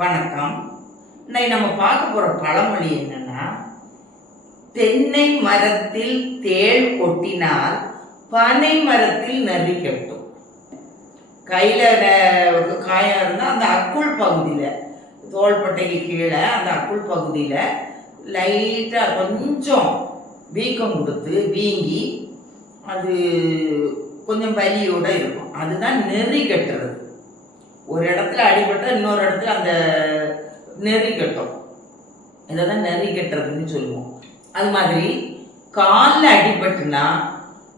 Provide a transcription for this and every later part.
வணக்கம். இன்னைக்கு நம்ம பார்க்க போகிற பழமொழி என்னன்னா தென்னை மரத்தில் தேள் கொட்டினால் பனை மரத்தில் நரி கட்டும். கையில் காயம் இருந்தால் அந்த அக்குள் பகுதியில் தோள்பட்டைக்கு கீழே அந்த அக்குள் பகுதியில் லைட்டாக கொஞ்சம் வீக்கம் கொடுத்து வீங்கி அது கொஞ்சம் வலியோடு இருக்கும். அதுதான் நெறி கட்டுறது. ஒரு இடத்துல அடிபட்டா இன்னொரு இடத்துல அந்த நெறி கட்டும். இதை தான் நெறி கட்டுறதுன்னு சொல்லுவோம். அது மாதிரி காலில் அடிபட்டுனா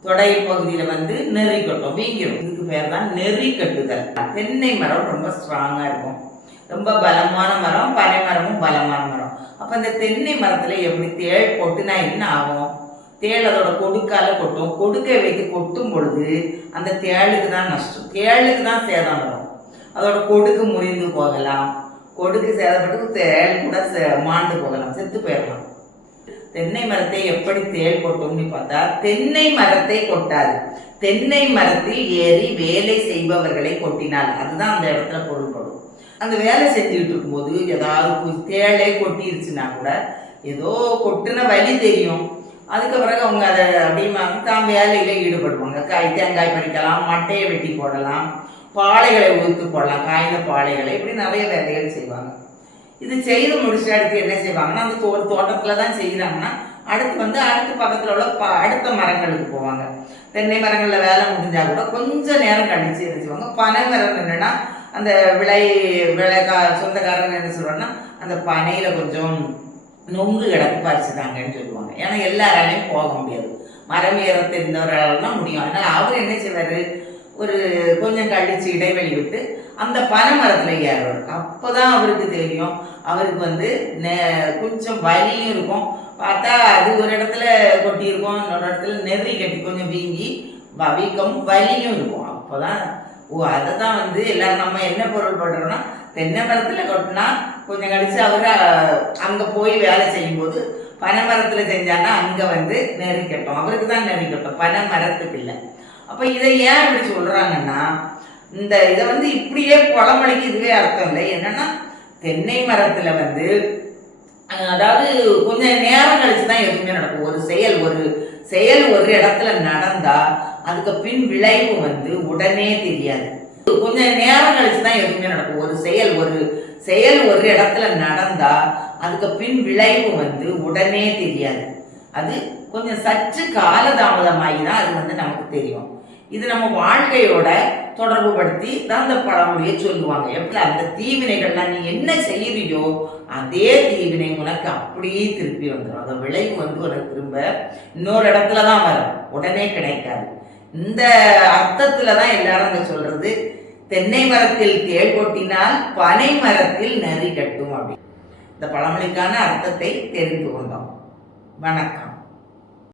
தொடை பகுதியில் வந்து நெறி கட்டும் வீங்கிடும் இதுக்கு பேர் தான் நெறி கட்டுதல். தென்னை மரம் ரொம்ப ஸ்ட்ராங்காக இருக்கும். ரொம்ப பலமான மரம் பனை மரமும் பலமான மரம். அப்போ இந்த தென்னை மரத்தில் எப்படி தேள் கொட்டுனா என்ன ஆகும்? தேள் அதோட கொடுக்கால கொட்டும். கொடுக்கை வைத்து கொட்டும் பொழுது அந்த தேளுக்கு தான் நஷ்டம். தேளுக்கு தான் சேதம் வரும். அதோட கொடுக்கு முறிந்து போகலாம். கொடுக்கு சேதப்பட்டு தேல் கூட மாண்டு போகலாம். செத்து போயிடலாம். தென்னை மரத்தை எப்படி தேள் கொட்டும்னு பார்த்தா தென்னை மரத்தை கொட்டாது. தென்னை மரத்தில் ஏறி வேலை செய்பவர்களை கொட்டினால் அதுதான் அந்த இடத்துல பொருள்படும். அந்த வேலை செஞ்சுக்கிட்டு இருக்கும்போது ஏதாவது கு- தேளே கொட்டிருச்சுன்னா கூட ஏதோ கொட்டுன வலி தெரியும். அதுக்கு பிறகு அவங்க அதை அப்படியே தான் வேலையில ஈடுபடுவாங்க. காய் தேங்காய் பறிக்கலாம் மட்டையை வெட்டி போடலாம். பாலைகளை உதுத்து போடலாம் காய்ந்த பாலைகளை. இப்படி நிறைய வேலைகள் செய்வாங்க. இது செய்து முடிச்சு அடுத்து என்ன செய்வாங்கன்னா அந்த தோ தோட்டத்தில் தான் செய்கிறாங்கன்னா அடுத்து வந்து அடுத்து பக்கத்தில் உள்ள ப அடுத்த மரங்களுக்கு போவாங்க. தென்னை மரங்களில் வேலை முடிஞ்சால் கூட கொஞ்சம் நேரம் கழிச்சு என்ன செய்வாங்க பனை மரம் என்னென்னா அந்த விளை விளைக்கா சொந்தக்காரங்க என்ன சொல்கிறோன்னா அந்த பனையில் கொஞ்சம் நொங்கு கிடக்கு பறிச்சுட்டாங்கன்னு சொல்லுவாங்க. ஏன்னா எல்லாராலையும் போக முடியாது. மரம் ஏற தெரிந்தவரால் தான் முடியும். அதனால் அவர் என்ன செய்வார் ஒரு கொஞ்சம் கழிச்சு இடைவெளி விட்டு அந்த பனை மரத்தில் ஏறுவார் அப்போ தான் அவருக்கு தெரியும். அவருக்கு வந்து நெ- கொஞ்சம் வலியும் இருக்கும். பார்த்தா அது ஒரு இடத்துல கொட்டியிருக்கும் இன்னொரு இடத்துல நெறி கட்டி கொஞ்சம் வீங்கி வ- வீக்கம் வலியும் இருக்கும். அப்போ தான் ஓ அதை தான் வந்து எல்லாரும் நம்ம என்ன பொருள் போடுறோன்னா தென்னை மரத்தில் கொட்டினா கொஞ்சம் கழிச்சு அவர் அங்கே போய் வேலை செய்யும்போது பனை மரத்தில் செஞ்சான்னா அங்கே வந்து நெறி கட்டும். அவருக்கு தான் நெறி கட்டும். பனை மரத்துக்கு இல்லை. அப்போ இதை ஏன் இப்படி சொல்கிறாங்கன்னா இந்த இதை வந்து இப்படியே பழமொழிக்கு இதுவே அர்த்தம் இல்லை. என்னன்னா தென்னை மரத்தில் வந்து அதாவது கொஞ்சம் நேரம் கழிச்சு தான் எதுவுமே நடக்கும். ஒரு செயல் ஒரு செயல் ஒரு இடத்துல நடந்தால் அதுக்கு பின் விளைவு வந்து உடனே தெரியாது. கொஞ்சம் நேரம் கழிச்சு தான் எதுவுமே நடக்கும். ஒரு செயல் ஒரு செயல் ஒரு இடத்துல நடந்தால் அதுக்கு பின் விளைவு வந்து உடனே தெரியாது. அது கொஞ்சம் சற்று காலதாமதமாகி தான் அது வந்து நமக்கு தெரியும். இது நம்ம வாழ்க்கையோட தொடர்பு படுத்தி தான் அந்த பழமொழியை சொல்லுவாங்க. எப்படி அந்த தீவினைகள்லாம் நீ என்ன செய்யறியோ அதே தீவினை உனக்கு அப்படியே திருப்பி வந்துடும் அந்த விளைவு வந்து உனக்கு திரும்ப இன்னொரு இடத்துல தான் வரும். உடனே கிடைக்காது. இந்த அர்த்தத்துல தான் எல்லாரும் இங்க சொல்றது தென்னை மரத்தில் தேள் கொட்டினால் பனை மரத்தில் நரி கட்டும் அப்படின்னு. இந்த பழமொழிக்கான அர்த்தத்தை தெரிந்து கொண்டோம். வணக்கம்.